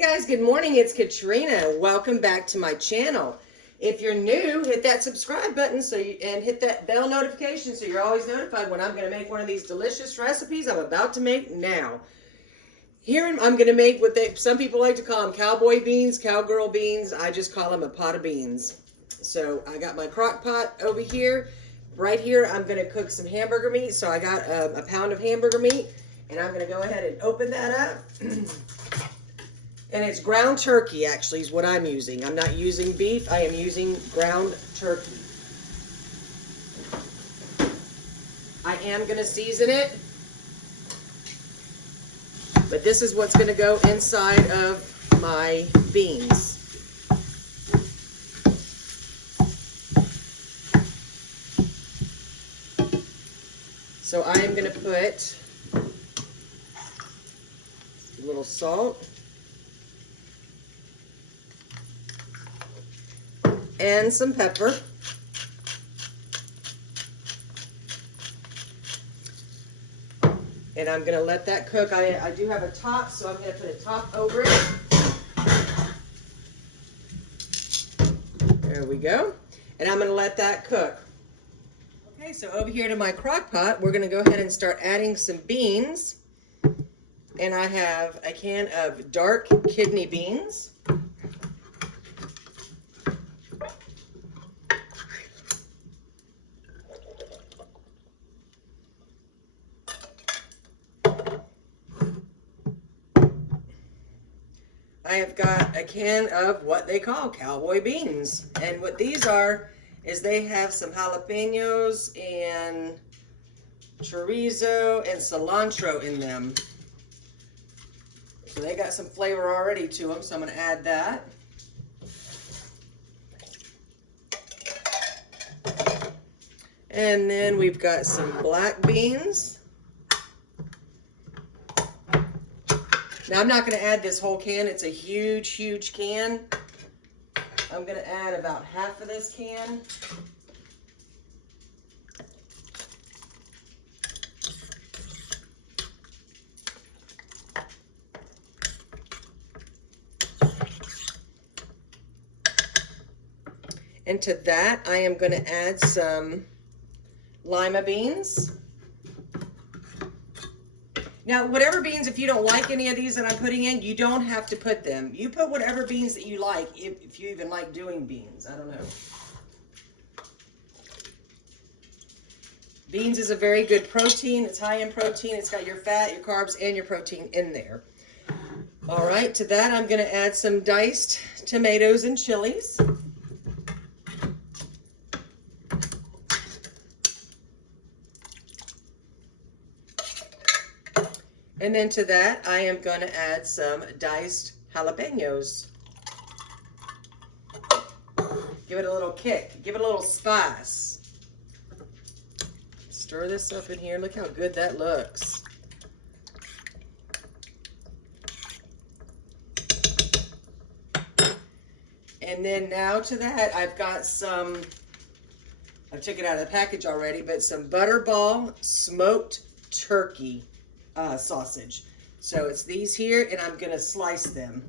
guys, good morning. It's Katrina. Welcome back to my channel. If you're new, hit that subscribe button and hit that bell notification so you're always notified when I'm going to make one of these delicious recipes I'm about to make now. Here I'm going to make what some people like to call them cowboy beans, cowgirl beans. I just call them a pot of beans. So I got my crock pot over here. Right here I'm going to cook some hamburger meat. So I got a pound of hamburger meat and I'm going to go ahead and open that up. And it's ground turkey, actually, is what I'm using. I'm not using beef. I am using ground turkey. I am going to season it. But this is what's going to go inside of my beans. So I am going to put a little salt. And some pepper. And I'm going to let that cook. I do have a top, so I'm going to put a top over it. There we go. And I'm going to let that cook. Okay, so over here to my crock pot, we're going to go ahead and start adding some beans. And I have a can of dark kidney beans. I have got a can of what they call cowboy beans. And what these are is they have some jalapenos and chorizo and cilantro in them. So they got some flavor already to them, so I'm going to add that. And then we've got some black beans. Now, I'm not going to add this whole can. It's a huge, huge can. I'm going to add about half of this can. And to that, I am going to add some lima beans. Now, whatever beans, if you don't like any of these that I'm putting in, you don't have to put them. You put whatever beans that you like, if you even like doing beans. I don't know. Beans is a very good protein. It's high in protein. It's got your fat, your carbs, and your protein in there. All right, to that, I'm going to add some diced tomatoes and chilies. And then to that, I am going to add some diced jalapenos. Give it a little kick. Give it a little spice. Stir this up in here. Look how good that looks. And then now to that, I've got some, I took it out of the package already, but some butterball smoked turkey sausage. So it's these here, and I'm going to slice them.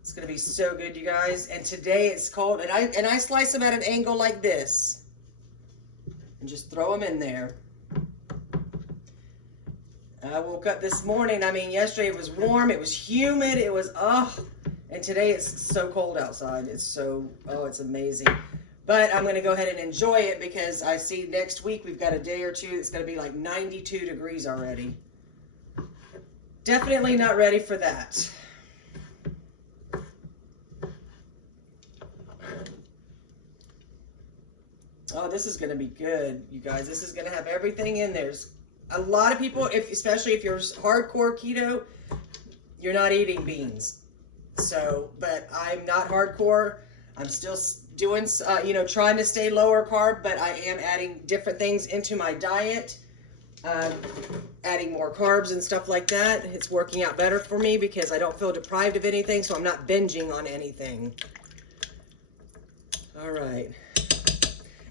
It's going to be so good, you guys. And today it's cold, and I slice them at an angle like this, and just throw them in there. I woke up this morning. I mean, yesterday it was warm, it was humid, it was and today it's so cold outside. It's so it's amazing. But I'm going to go ahead and enjoy it because I see next week we've got a day or two that's going to be like 92 degrees already. Definitely not ready for that. Oh, this is going to be good, you guys. This is going to have everything in there. A lot of people, especially if you're hardcore keto, you're not eating beans. So, but I'm not hardcore. I'm still doing, trying to stay lower carb, but I am adding different things into my diet, adding more carbs and stuff like that. It's working out better for me because I don't feel deprived of anything, so I'm not binging on anything. All right.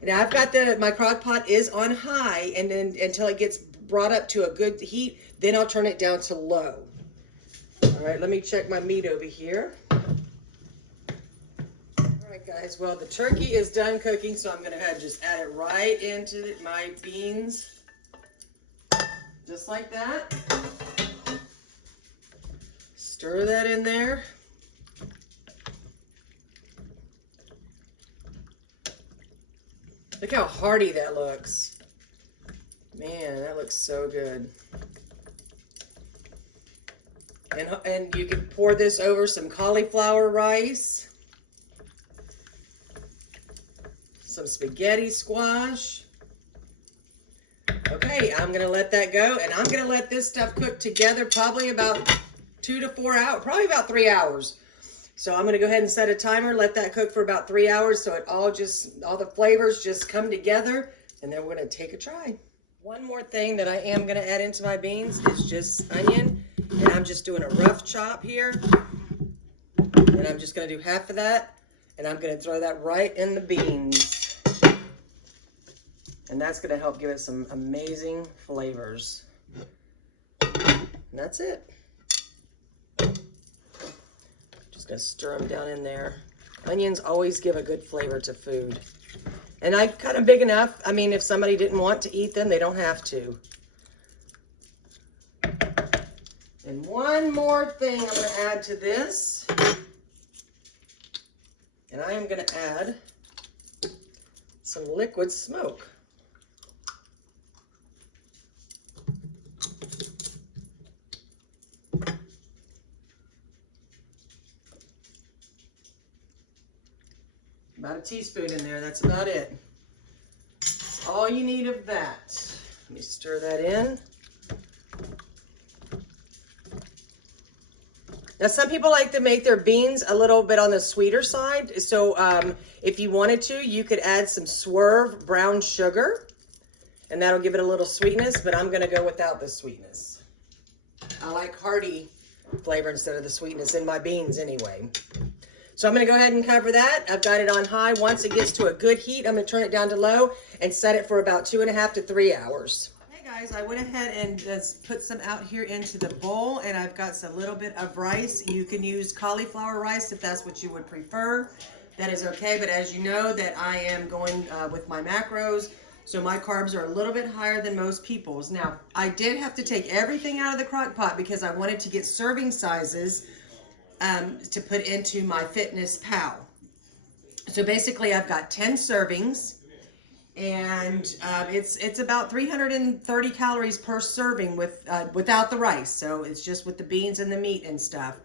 Now I've got my crock pot is on high, and then until it gets brought up to a good heat, then I'll turn it down to low. All right, let me check my meat over here. All right, guys, well, the turkey is done cooking, so I'm going to go ahead and just add it right into my beans. Just like that. Stir that in there. Look how hearty that looks. Man, that looks so good. And you can pour this over some cauliflower rice, some spaghetti squash. Okay, I'm gonna let that go, and I'm gonna let this stuff cook together probably about 2 to 4 hours, probably about 3 hours. So I'm gonna go ahead and set a timer, let that cook for about 3 hours so it all the flavors just come together, and then we're gonna take a try. One more thing that I am gonna add into my beans is just onion, and I'm just doing a rough chop here. And I'm just gonna do half of that, and I'm gonna throw that right in the beans. And that's gonna help give it some amazing flavors. And that's it. Just gonna stir them down in there. Onions always give a good flavor to food. And I cut them big enough. I mean, if somebody didn't want to eat them, they don't have to. And one more thing I'm gonna add to this. And I am gonna add some liquid smoke. About a teaspoon in there, that's about it. That's all you need of that. Let me stir that in. Now, some people like to make their beans a little bit on the sweeter side. So if you wanted to, you could add some Swerve brown sugar, and that'll give it a little sweetness, but I'm gonna go without the sweetness. I like hearty flavor instead of the sweetness in my beans anyway. So I'm gonna go ahead and cover that. I've got it on high. Once it gets to a good heat, I'm gonna turn it down to low and set it for about 2.5 to 3 hours. Hey guys, I went ahead and just put some out here into the bowl, and I've got a little bit of rice. You can use cauliflower rice if that's what you would prefer. That is okay, but as you know that I am going with my macros, so my carbs are a little bit higher than most people's. Now, I did have to take everything out of the crock pot because I wanted to get serving sizes to put into my Fitness Pal. So basically I've got 10 servings, and it's about 330 calories per serving without the rice. So it's just with the beans and the meat and stuff.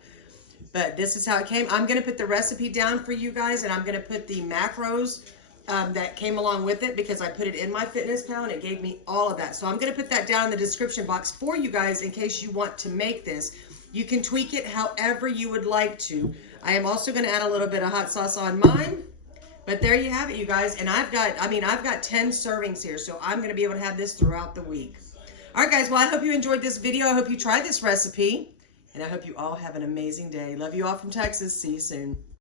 But this is how it came. I'm gonna put the recipe down for you guys, and I'm gonna put the macros that came along with it because I put it in my Fitness Pal and it gave me all of that. So I'm gonna put that down in the description box for you guys in case you want to make this. You can tweak it however you would like to. I am also going to add a little bit of hot sauce on mine. But there you have it, you guys. And I've got 10 servings here. So I'm going to be able to have this throughout the week. All right, guys. Well, I hope you enjoyed this video. I hope you tried this recipe. And I hope you all have an amazing day. Love you all from Texas. See you soon.